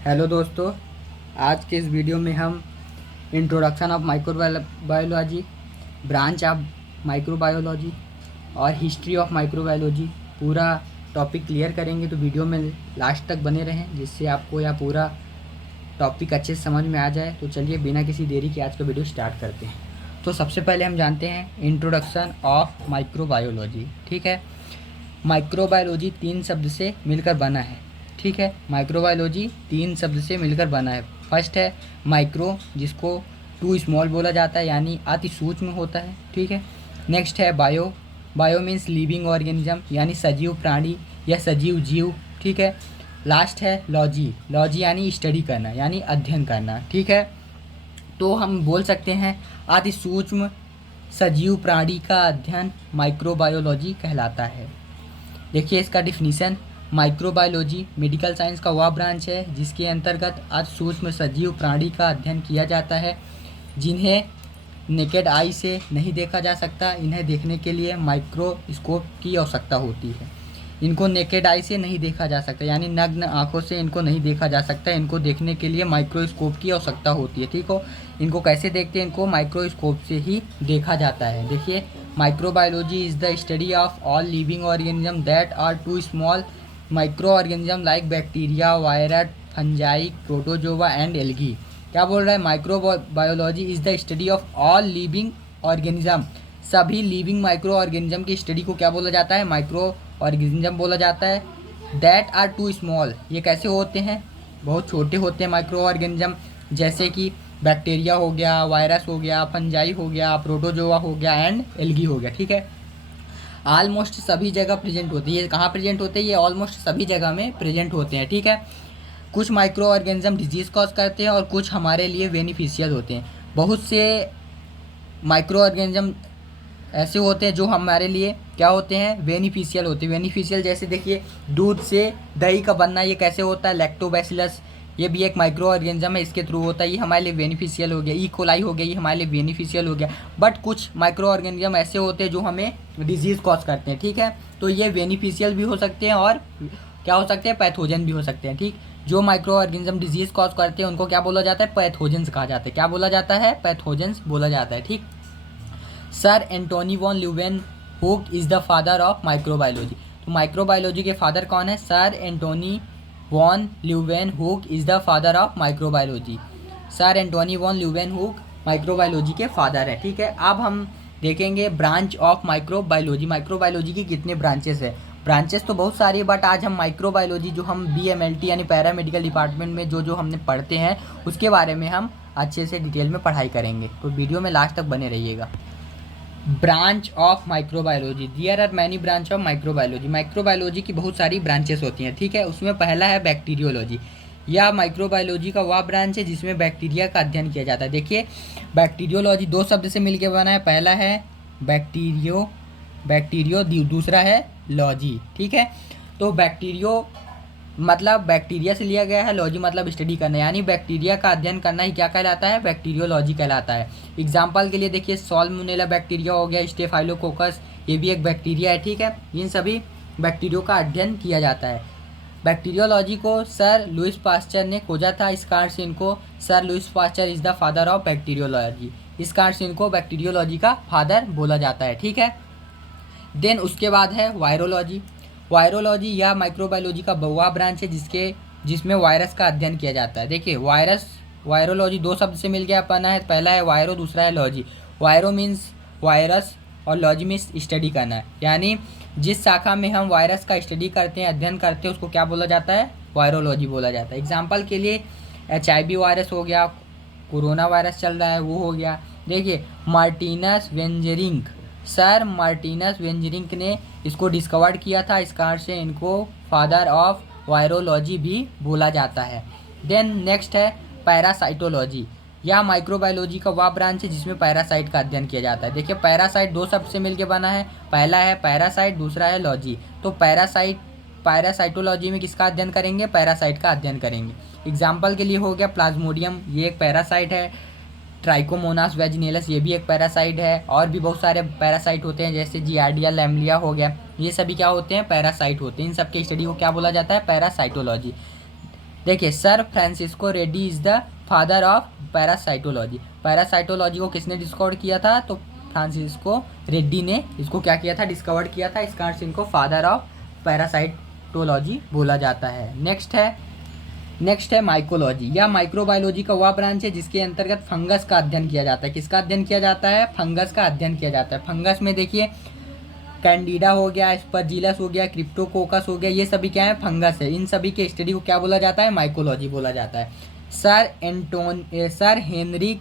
Hello दोस्तों। आज के इस वीडियो में हम introduction of microbiology, branch of microbiology और हिस्ट्री ऑफ माइक्रोबायोलॉजी पूरा टॉपिक क्लियर करेंगे। तो वीडियो में लास्ट तक बने रहें जिससे आपको यह पूरा टॉपिक अच्छे से समझ में आ जाए। तो चलिए बिना किसी देरी के आज का वीडियो स्टार्ट करते हैं। तो सबसे पहले हम जानते हैं इंट्रोडक्शन ऑफ माइक्रोबायोलॉजी। ठीक है, माइक्रोबायोलॉजी 3 शब्द से मिलकर बना है। ठीक है, माइक्रोबायोलॉजी 3 शब्द से मिलकर बना है। फर्स्ट है माइक्रो, जिसको टू स्मॉल बोला जाता है, यानी अति सूक्ष्म होता है। ठीक है। नेक्स्ट है bio, bio means living organism, यानी सजीव प्राणी या सजीव जीव। ठीक है। लास्ट है लॉजी, लॉजी यानी स्टडी करना, यानी अध्ययन करना। ठीक है। तो हम बोल सकते हैं अति सूक्ष्म सजीव प्राणी का अध्ययन माइक्रोबायोलॉजी कहलाता है। देखिए इसका डिफिनीशन, माइक्रोबायोलॉजी मेडिकल साइंस का वह ब्रांच है जिसके अंतर्गत अति सूक्ष्म सजीव प्राणी का अध्ययन किया जाता है जिन्हें नेकेड आई से नहीं देखा जा सकता। इन्हें देखने के लिए माइक्रोस्कोप की आवश्यकता होती है। इनको नेकेड आई से नहीं देखा जा सकता, यानी नग्न आंखों से इनको नहीं देखा जा सकता। इनको देखने के लिए माइक्रोस्कोप की आवश्यकता होती है। ठीक हो, इनको कैसे देखते हैं? इनको माइक्रोस्कोप से ही देखा जाता है। देखिए, microbiology is the study of all living organism that are too small micro organism like bacteria, virus, fungi, protozoa and algae. क्या बोल रहा है? Microbiology is the study of all living organism, सभी लिविंग माइक्रो ऑर्गेनिज्म की study को क्या बोला जाता है? माइक्रो ऑर्गेनिज्म बोला जाता है। दैट आर टू स्मॉल, ये कैसे होते हैं? बहुत छोटे होते हैं माइक्रो ऑर्गेनिज्म, जैसे कि बैक्टीरिया हो गया, वायरस हो गया, फंजाई हो गया, प्रोटोजोआ हो गया एंड एल्गी हो गया। ठीक है। ऑलमोस्ट सभी जगह प्रेजेंट होती है। ये कहाँ प्रेजेंट होते हैं? ये ऑलमोस्ट सभी जगह में प्रेजेंट होते हैं। ठीक है। कुछ माइक्रो ऑर्गेनिज्म डिजीज़ कॉज करते हैं और कुछ हमारे लिए बेनिफिशियल होते हैं। बहुत से माइक्रो ऑर्गेनिज्म ऐसे होते हैं जो हमारे लिए क्या होते हैं? बेनिफिशियल होते हैं। बेनिफिशियल जैसे देखिए, दूध से दही का बनना, ये कैसे होता है? लैक्टोबैसिलस, ये भी एक माइक्रो ऑर्गेनिज्म है, इसके थ्रू होता है। ये हमारे लिए बेनिफिशियल हो गया। ई कोलाई हो गया, ये हमारे लिए बेनिफिशियल हो गया। बट कुछ माइक्रो ऑर्गेनिज्म ऐसे होते हैं जो हमें डिजीज़ कॉज करते हैं। ठीक है। तो ये बेनिफिशियल भी हो सकते हैं और क्या हो सकते हैं? पैथोजन भी हो सकते हैं। ठीक, जो माइक्रो ऑर्गेनिज्म डिजीज़ कॉज करते हैं उनको क्या बोला जाता है? पैथोजेंस कहा जाता है। क्या बोला जाता है? पैथोजेंस बोला जाता है। ठीक। Sir Antony van Leeuwenhoek is the father of microbiology. तो माइक्रोबायोलॉजी के फादर कौन है? Sir Antony van Leeuwenhoek is the father of microbiology. Sir Antony van Leeuwenhoek microbiology के फादर हैं। ठीक है। अब हम देखेंगे ब्रांच ऑफ माइक्रोबायोलॉजी। माइक्रोबायोलॉजी की कितने ब्रांचेस है? ब्रांचेस तो बहुत सारी है, बट आज हम माइक्रोबायोलॉजी जो हम BMLT यानी पैरामेडिकल डिपार्टमेंट में जो हमने पढ़ते हैं उसके बारे में हम अच्छे से डिटेल में पढ़ाई करेंगे। तो वीडियो में लास्ट तक बने रहिएगा। Branch of microbiology, there are many branch of microbiology. Microbiology की बहुत सारी ब्रांचेस होती हैं। ठीक है। उसमें पहला है बैक्टीरियोलॉजी। यह माइक्रोबायोलॉजी का वह ब्रांच है जिसमें बैक्टीरिया का अध्ययन किया जाता है। देखिए, बैक्टीरियोलॉजी 2 शब्द से मिलकर बना है। पहला है बैक्टीरियो, दूसरा है लॉजी। ठीक है। तो बैक्टीरियो मतलब बैक्टीरिया से लिया गया है, लॉजी मतलब स्टडी करना, यानी बैक्टीरिया का अध्ययन करना ही क्या कहलाता है? बैक्टीरियोलॉजी कहलाता है। एग्जाम्पल के लिए देखिए, सॉल्मोनेला बैक्टीरिया हो गया, स्टेफाइलोकोकस, ये भी एक बैक्टीरिया है। ठीक है। इन सभी बैक्टीरियो का अध्ययन किया जाता है। बैक्टीरियोलॉजी को सर लुइस पास्चर ने खोजा था। इस कारण से इनको Sir Louis Pasteur is the father of bacteriology, इस कारण से इनको बैक्टीरियोलॉजी का फादर बोला जाता है। ठीक है। देन उसके बाद है वायरोलॉजी। वायरोलॉजी या माइक्रोबायोलॉजी का वह ब्रांच है जिसमें वायरस का अध्ययन किया जाता है। देखिए, वायरोलॉजी 2 शब्द से मिल गया बना है। पहला है वायरो, दूसरा है लॉजी। वायरो मीन्स वायरस और लॉजी मीन्स स्टडी करना है, यानी जिस शाखा में हम वायरस का स्टडी करते हैं, अध्ययन करते हैं, उसको क्या बोला जाता है? वायरोलॉजी बोला जाता है। एग्जाम्पल के लिए HIV वायरस हो गया, कोरोना वायरस चल रहा है वो हो गया। देखिए, मार्टिनस वेंजरिंग, सर मार्टिनस वेंजरिंग ने इसको डिस्कवर किया था, इस कारण से इनको फादर ऑफ वायरोलॉजी भी बोला जाता है। देन नेक्स्ट है पैरासाइटोलॉजी। यह माइक्रोबायोलॉजी का वह ब्रांच है जिसमें पैरासाइट का अध्ययन किया जाता है। देखिए, पैरासाइट 2 शब्द से मिलकर बना है। पहला है पैरासाइट, दूसरा है लॉजी। तो पैरासाइटोलॉजी में किसका अध्ययन करेंगे? पैरासाइट का अध्ययन करेंगे। एग्जाम्पल के लिए हो गया प्लाज्मोडियम, ये एक पैरासाइट है। ट्राइकोमोनास वेजिनेलस, ये भी एक पैरासाइट है। और भी बहुत सारे पैरासाइट होते हैं जैसे जियार्डिया लैमलिया हो गया, ये सभी क्या होते हैं? पैरासाइट होते हैं। इन सब के स्टडी को क्या बोला जाता है? पैरासाइटोलॉजी। देखिए, sir Francisco Reddy is the father of parasitology. Parasitology को किसने डिस्कवर किया था? तो फ्रांसिस्को रेड्डी ने इसको क्या किया था? डिस्कवर किया था। इस कारण से इनको फादर ऑफ पैरासाइटोलॉजी बोला जाता है। नेक्स्ट है माइकोलॉजी। या माइक्रोबायोलॉजी का वह ब्रांच है जिसके अंतर्गत फंगस का अध्ययन किया जाता है। किसका अध्ययन किया जाता है? फंगस का अध्ययन किया जाता है। फंगस में देखिए, कैंडिडा हो गया, स्पर्जिलस हो गया, क्रिप्टोकोकस हो गया, ये सभी क्या है? फंगस है। इन सभी के स्टडी को क्या बोला जाता है? माइकोलॉजी बोला जाता है। Sir Heinrich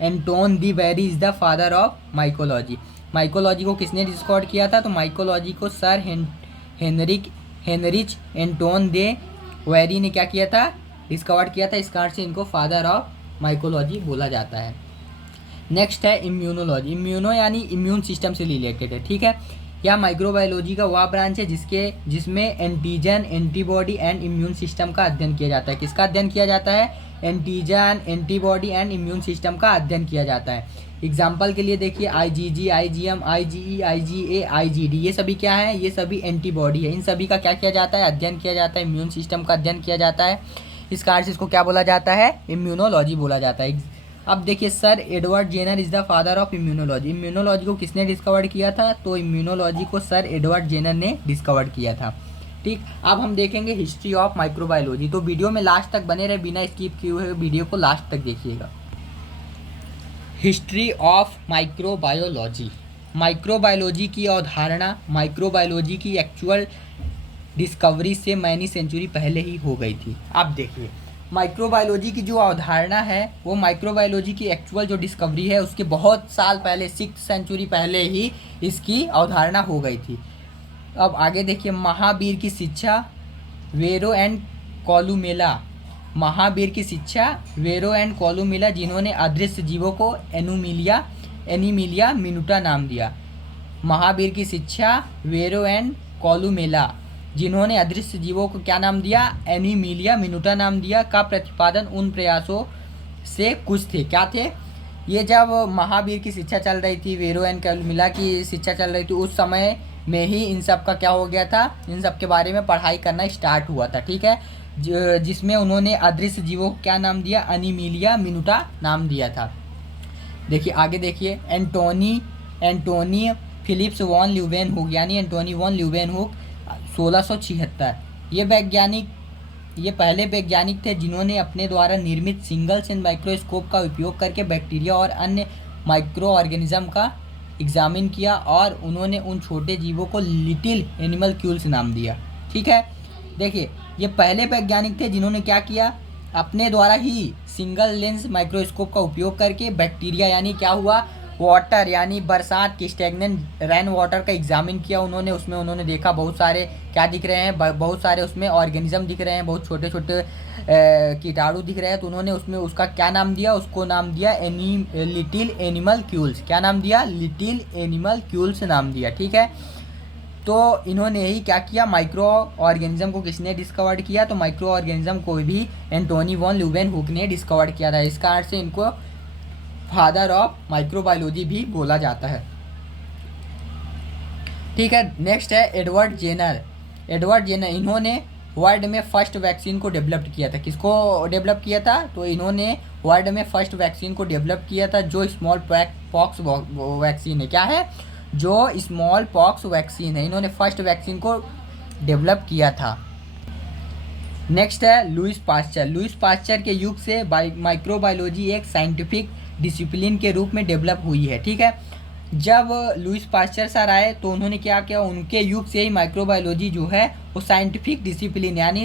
Anton de Bary is the father of mycology. Mycology को किसने डिस्कवर किया था? तो माइकोलॉजी को Sir Heinrich Anton de Bary ने क्या किया था? डिस्कवर किया था। इस कारण से इनको फादर ऑफ माइकोलॉजी बोला जाता है। नेक्स्ट है इम्यूनोलॉजी। इम्यूनो यानी इम्यून सिस्टम से रिलेटेड है, ठीक है। यह माइक्रोबायोलॉजी का वह ब्रांच है जिसमें antigen, antibody and immune system का अध्ययन किया जाता है। किसका अध्ययन किया जाता है? Antigen, antibody and immune system का अध्ययन किया जाता है। एग्जाम्पल के लिए देखिए, IgG, IgM, IgE, IgA, IgD, ये सभी क्या है? ये सभी एंटीबॉडी है। इन सभी का क्या किया जाता है? अध्ययन किया जाता है। इम्यून सिस्टम का अध्ययन किया जाता है। इस कारण से इसको क्या बोला जाता है? इम्यूनोलॉजी बोला जाता है। अब देखिए, Sir Edward Jenner is the father of immunology. Immunology को किसने डिस्कवर किया था? तो इम्यूनोलॉजी को सर एडवर्ड जेनर ने डिस्कवर किया था, ठीक। अब हम देखेंगे हिस्ट्री ऑफ माइक्रोबायोलॉजी। तो वीडियो में लास्ट तक बने रहे, बिना स्किप किए हुए वीडियो को लास्ट तक देखिएगा। History of microbiology. माइक्रोबायोलॉजी की अवधारणा, माइक्रोबायोलॉजी की एक्चुअल डिस्कवरी से मैनी सेंचुरी पहले ही हो गई थी। अब देखिए, माइक्रोबायोलॉजी की जो अवधारणा है, वो माइक्रोबायोलॉजी की एक्चुअल जो डिस्कवरी है उसके बहुत साल पहले, 6th सेंचुरी पहले ही इसकी अवधारणा हो गई थी। अब आगे देखिए, महावीर की शिक्षा, वेरो एंड कॉलुमेला। महावीर की शिक्षा, वेरो एंड कॉलुमेला, जिन्होंने अदृश्य जीवों को एनीमिलिया मिनुटा नाम दिया। महावीर की शिक्षा, वेरो एंड कॉलुमेला, जिन्होंने अदृश्य जीवों को क्या नाम दिया? एनीमिलिया मिनुटा नाम दिया। का प्रतिपादन उन प्रयासों से कुछ थे। क्या थे ये? जब महावीर की शिक्षा चल रही थी, वेरो एंड कॉलुमेला की शिक्षा चल रही थी, उस समय में ही इन सब का क्या हो गया था? इन सब के बारे में पढ़ाई करना स्टार्ट हुआ था, ठीक है। जिसमें उन्होंने अदृश्य जीवों को क्या नाम दिया? एनीमिलिया मिनुटा नाम दिया था। देखिए आगे देखिए, एंटोनी फिलिप्स वॉन ल्यूवेनहुक, यानी एंटोनी वॉन ल्यूवेनहुक 1676। ये पहले वैज्ञानिक थे जिन्होंने अपने द्वारा निर्मित सिंगल सेल माइक्रोस्कोप का उपयोग करके बैक्टीरिया और अन्य माइक्रो ऑर्गेनिज्म का एग्जामिन किया, और उन्होंने उन छोटे जीवों को लिटिल एनिमल्क्यूल्स नाम दिया, ठीक है। देखिए, ये पहले वैज्ञानिक थे जिन्होंने क्या किया? अपने द्वारा ही सिंगल लेंस माइक्रोस्कोप का उपयोग करके बैक्टीरिया, यानी क्या हुआ? वाटर, यानी बरसात की स्टेगनेंट रेन वाटर का एग्जामिन किया उन्होंने। उसमें उन्होंने देखा बहुत सारे क्या दिख रहे हैं? बहुत सारे उसमें ऑर्गेनिज्म दिख रहे हैं, बहुत छोटे छोटे कीटाणु दिख रहे हैं। तो उन्होंने उसमें उसका क्या नाम दिया? उसको नाम दिया लिटिल एनिमल्क्यूल्स। क्या नाम दिया? लिटिल एनिमल्क्यूल्स नाम दिया, ठीक है। तो इन्होंने ही क्या किया? माइक्रो ऑर्गेनिज्म को किसने डिस्कवर किया? तो माइक्रो ऑर्गेनिज्म को भी एंटोनी वॉन ल्यूवेनहुक ने डिस्कवर किया था। इस कारण से इनको फादर ऑफ माइक्रोबायोलॉजी भी बोला जाता है, ठीक है। नेक्स्ट है एडवर्ड जेनर। इन्होंने वर्ल्ड में फर्स्ट वैक्सीन को डेवलप किया था। किसको डेवलप किया था? तो इन्होंने वर्ल्ड में फर्स्ट वैक्सीन को डेवलप किया था, जो स्मॉल पॉक्स वैक्सीन है। क्या है? जो स्मॉल पॉक्स वैक्सीन है, इन्होंने फर्स्ट वैक्सीन को डेवलप किया था। नेक्स्ट है लुईस पास्चर। लुईस पास्चर के युग से माइक्रोबायोलॉजी एक साइंटिफिक डिसिप्लिन के रूप में डेवलप हुई है, ठीक है। जब लुईस पास्चर सर आए तो उन्होंने क्या किया? उनके युग से ही माइक्रोबायोलॉजी जो है वो साइंटिफिक डिसिप्लिन यानी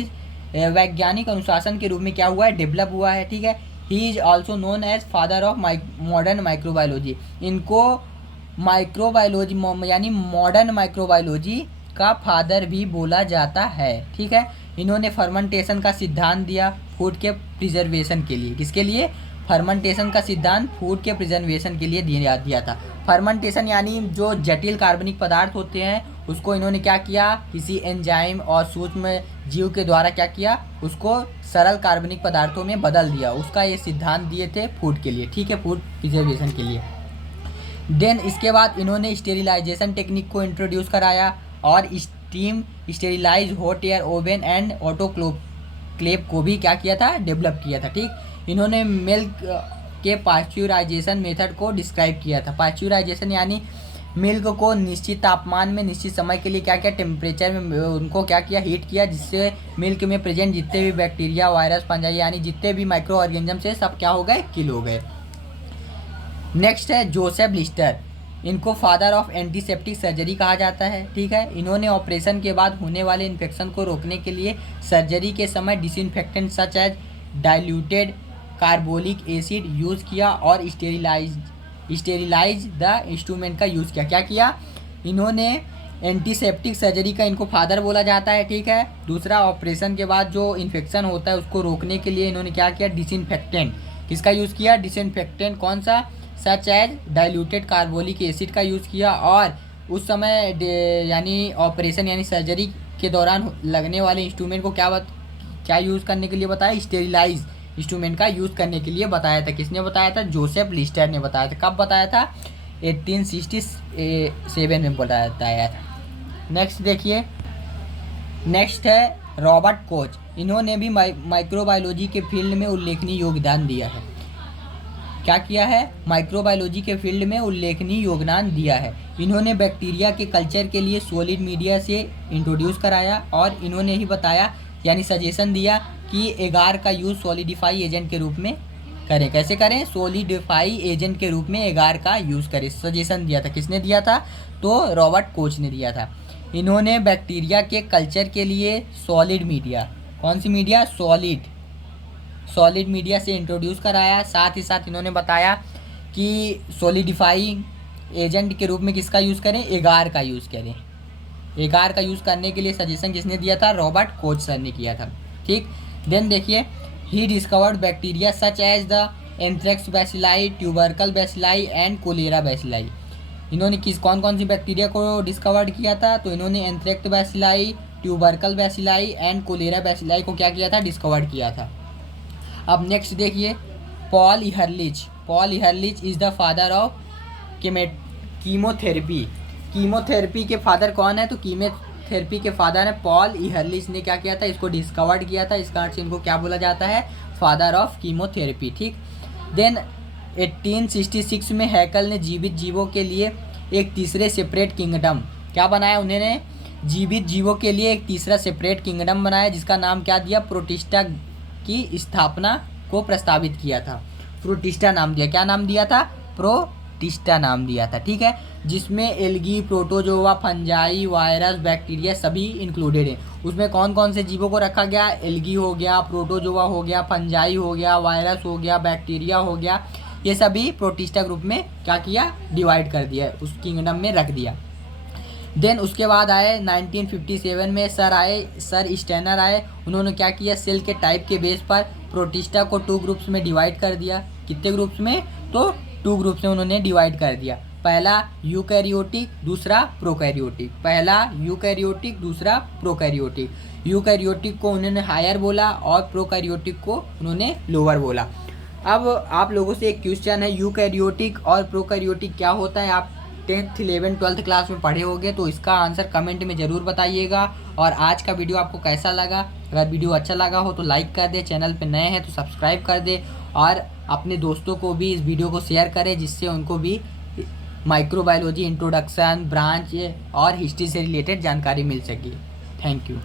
वैज्ञानिक अनुशासन के रूप में क्या हुआ है? डेवलप हुआ है, ठीक है। He is also known as father of modern microbiology. इनको माइक्रोबायोलॉजी यानी मॉडर्न माइक्रोबायोलॉजी का फादर भी बोला जाता है, ठीक है। इन्होंने फर्मेंटेशन का सिद्धांत दिया फूड के प्रिजर्वेशन के लिए। किसके लिए? फर्मेंटेशन का सिद्धांत फूड के प्रिजर्वेशन के लिए दिया था। फर्मेंटेशन यानी जो जटिल कार्बनिक पदार्थ होते हैं उसको इन्होंने क्या किया? किसी एंजाइम और सूक्ष्म जीव के द्वारा क्या किया? उसको सरल कार्बनिक पदार्थों में बदल दिया। उसका ये सिद्धांत दिए थे फूड के लिए, ठीक है, फूड प्रिजर्वेशन के लिए। देन इसके बाद इन्होंने स्टेरिलाइजेशन टेक्निक को इंट्रोड्यूस कराया और steam sterilise hot air oven and clap को भी क्या किया था, डेवलप किया था। ठीक, इन्होंने मिल्क के पास्चुराइजेशन मेथड को डिस्क्राइब किया था। पास्चुराइजेशन यानी मिल्क को निश्चित तापमान में निश्चित समय के लिए क्या किया, टेम्परेचर में उनको क्या किया, हीट किया, जिससे मिल्क में प्रेजेंट जितने भी बैक्टीरिया, वायरस, फंजाई यानी जितने भी माइक्रो ऑर्गेनिज्म से सब क्या हो गए, किल हो गए। नेक्स्ट है जोसेफ लिस्टर, इनको फादर ऑफ एंटीसेप्टिक सर्जरी कहा जाता है। ठीक है, इन्होंने ऑपरेशन के बाद होने वाले इन्फेक्शन को रोकने के लिए सर्जरी के समय disinfectant such as diluted carbolic acid use किया और स्टेरिलाइज द इंस्ट्रूमेंट का यूज़ किया। क्या किया इन्होंने, एंटीसेप्टिक सर्जरी का इनको फादर बोला जाता है। ठीक है, दूसरा ऑपरेशन के बाद जो इन्फेक्शन होता है उसको रोकने के लिए इन्होंने क्या किया, डिसइंफेक्टेंट किसका यूज़ किया, डिसइंफेक्टेंट कौन सा, such as diluted carbolic acid का यूज़ किया। और उस समय यानी ऑपरेशन यानी सर्जरी के दौरान लगने वाले इंस्ट्रूमेंट को क्या यूज़ करने के लिए बताया, स्टेरिलाइज इंस्ट्रूमेंट का यूज़ करने के लिए बताया था। किसने बताया था, जोसेफ लिस्टर ने बताया था। कब बताया था, 1867 में बताया था। नेक्स्ट देखिए, नेक्स्ट है रॉबर्ट कोच, इन्होंने भी माइक्रोबायोलॉजी के फील्ड में उल्लेखनीय योगदान दिया है। क्या किया है, माइक्रोबायोलॉजी के फील्ड में उल्लेखनीय योगदान दिया है। इन्होंने बैक्टीरिया के कल्चर के लिए सॉलिड मीडिया से इंट्रोड्यूस कराया और इन्होंने ही बताया यानी सजेशन दिया कि एगार का यूज़ सॉलिडिफाई एजेंट के रूप में करें। कैसे करें, सॉलिडिफाई एजेंट के रूप में एगार का यूज़ करें, सजेशन दिया था। किसने दिया था, तो रॉबर्ट कोच ने दिया था। इन्होंने बैक्टीरिया के कल्चर के लिए सॉलिड मीडिया, कौन सी मीडिया, सॉलिड मीडिया से इंट्रोड्यूस कराया। साथ ही साथ इन्होंने बताया कि सॉलिडिफाई एजेंट के रूप में किसका यूज़ करें, एगार का यूज़ करें। एगार का यूज़ करने के लिए सजेशन किसने दिया था, रॉबर्ट कोच सर ने किया था। ठीक, देन देखिए, he discovered bacteria such as the anthrax bacilli, tubercle bacilli and cholera bacilli. इन्होंने कौन कौन सी बैक्टीरिया को डिस्कवर्ड किया था, तो इन्होंने anthrax bacilli, tubercle bacilli and cholera bacilli को क्या किया था, डिस्कवर्ड किया था। अब नेक्स्ट देखिए, Paul Ehrlich is the father of chemotherapy. Chemotherapy के फादर कौन है, तो कीमोथेरेपी के फादर है पॉल इहरलिच ने क्या किया था, इसको डिस्कवर्ड किया था। इस कारण से इनको क्या बोला जाता है, फादर ऑफ कीमोथेरेपी। ठीक, देन 1866 में हैकल ने जीवित जीवों के लिए एक तीसरे सेपरेट किंगडम क्या बनाया, उन्होंने जीवित जीवों के लिए एक तीसरा सेपरेट किंगडम बनाया, जिसका नाम क्या दिया, प्रोटिस्टा की स्थापना को प्रस्तावित किया था। प्रोटिस्टा नाम दिया, क्या नाम दिया था, प्रोटिस्टा नाम दिया था। ठीक है, जिसमें algae, protozoa, fungi, virus, bacteria सभी इंक्लूडेड हैं। उसमें कौन कौन से जीवों को रखा गया, एल्गी हो गया, प्रोटोजोआ हो गया, फंजाई हो गया, वायरस हो गया, बैक्टीरिया हो गया, ये सभी प्रोटिस्टा ग्रुप में क्या किया, डिवाइड कर दिया, उस किंगडम में रख दिया। देन उसके बाद आए 1957 में सर स्टेनर आए। उन्होंने क्या किया, सेल के टाइप के बेस पर प्रोटिस्टा को 2 ग्रुप्स में डिवाइड कर दिया। कितने ग्रुप्स में, तो 2 ग्रुप्स में उन्होंने डिवाइड कर दिया। पहला यूकैरियोटिक, दूसरा प्रोकैरियोटिक। पहला यूकैरियोटिक, दूसरा प्रोकैरियोटिक। यूकैरियोटिक को उन्होंने हायर बोला और प्रोकैरियोटिक को उन्होंने लोअर बोला। अब आप लोगों से एक क्वेश्चन है, यूकैरियोटिक और प्रोकैरियोटिक क्या होता है, आप 10th 11th 12th क्लास में पढ़े होंगे, तो इसका आंसर कमेंट में ज़रूर बताइएगा। और आज का वीडियो आपको कैसा लगा, अगर वीडियो अच्छा लगा हो तो लाइक कर दे, चैनल पे नए हैं तो सब्सक्राइब कर दे और अपने दोस्तों को भी इस वीडियो को शेयर करें, जिससे उनको भी माइक्रोबायोलॉजी इंट्रोडक्शन, ब्रांच और हिस्ट्री से रिलेटेड जानकारी मिल सके। Thank you.